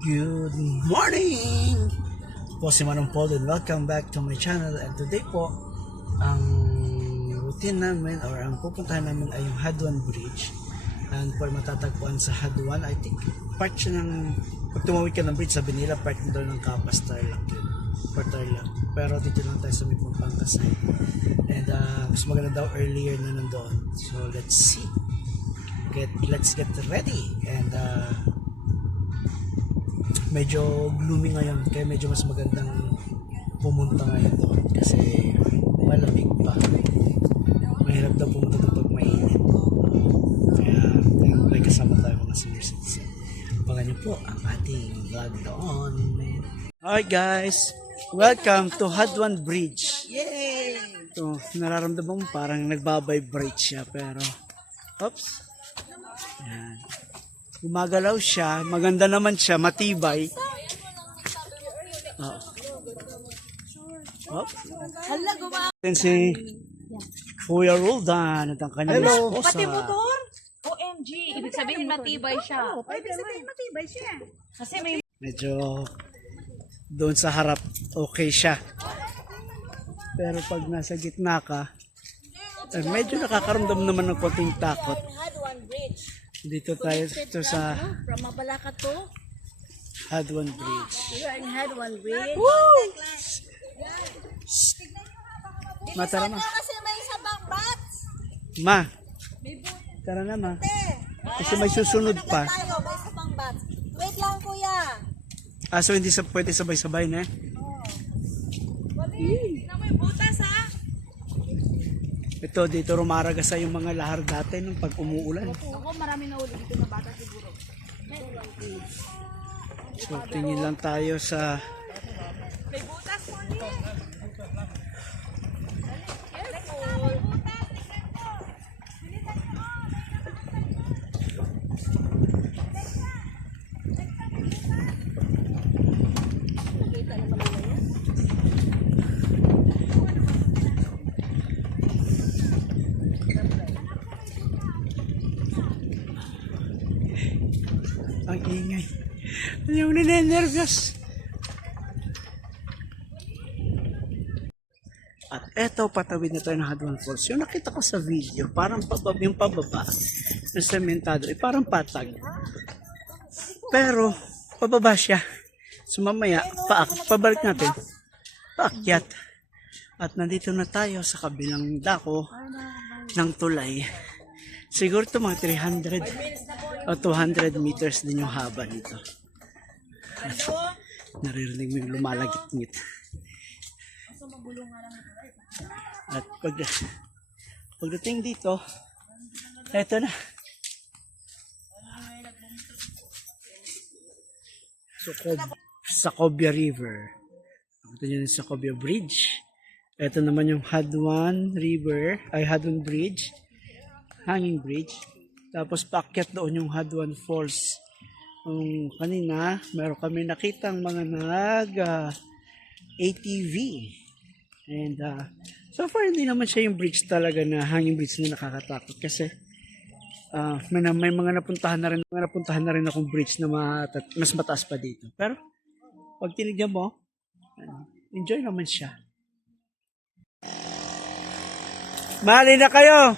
Good morning! Po si Manong Paul and welcome back to my channel. And today po, ang routine namin or ang pupuntahan namin ay yung Hadwan Bridge. And po matatagpuan sa Hadwan, I think part siya ng, pag tumawid ka ng bridge, sabi nila part nito ng Kapas, Tarlac yun. For Tarlac. Pero dito lang tayo sa may Pampanga side. And mas maganda daw earlier na nandoon. So let's see. Let's get ready. And medyo gloomy ngayon, kaya medyo mas magandang pumunta ngayon doon kasi malamig pa. Mahirap daw pumunta doon pag mainit. Kaya may kasama tayo mga senior citizen. Abangan niyo po ang ating vlog doon. Alright guys, welcome to Hadwan Bridge. Yay! So, nararamdaman mo parang nagbabibrate siya pero oops. Yan. Gumagalaw siya, maganda naman siya, matibay. Oh. Oh. Si Kuya Roldan at ang kanyang esposa. Pati motor? OMG, ibig sabihin matibay siya. Ibig sabihin matibay siya. Kasi may Medyo doon sa harap, okay siya. Pero pag nasa gitna ka, medyo nakakaramdam naman ng konting takot. Hadwan Bridge. Dito tayo sa From Mabalacat to Hadwan Bridge. we are in Hadwan Bridge. Ma, tara ma. Kasi may sabang bats. Ma, tara na ma. Kasi may susunod pa. Tayo, may sabang bats. Wait lang kuya. So hindi pwede sabay-sabay na. na may butas ha. Ito, dito rumaragasa yung mga lahar dati nung pag umuulan. Ako marami na uli dito na bata siguro. So tingin lang tayo sa May butas mo ni. ang ingay. Yung ninenervyos. At eto, patawid na tayo ng Hadwan Falls. Yung nakita ko sa video, parang yung pababa ng sementado, parang patag. Pero, pababa siya. So mamaya, pabalik natin. Paakyat. At nandito na tayo sa kabilang dako ng tulay. Siguro ito mga 300 o 200 meters din yung haba nito. At naririnig mo yung lumalagit-ngit. At pagdating dito, eto na. Sacobia River. Ito yun yung Sacobia Bridge. Ito naman yung Hadwan River, ay Hadwan Bridge. Hanging bridge. Tapos paakyat doon yung Hadwan Falls. Kanina, meron kami nakitang mga ATV. And so far, hindi naman siya yung bridge talaga na hanging bridge na nakakatakot. Kasi may mga napuntahan na rin akong bridge na mas mataas pa dito. Pero, pag tinignan mo, enjoy naman siya. Mali na kayo!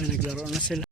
Ay, naglaro na sila.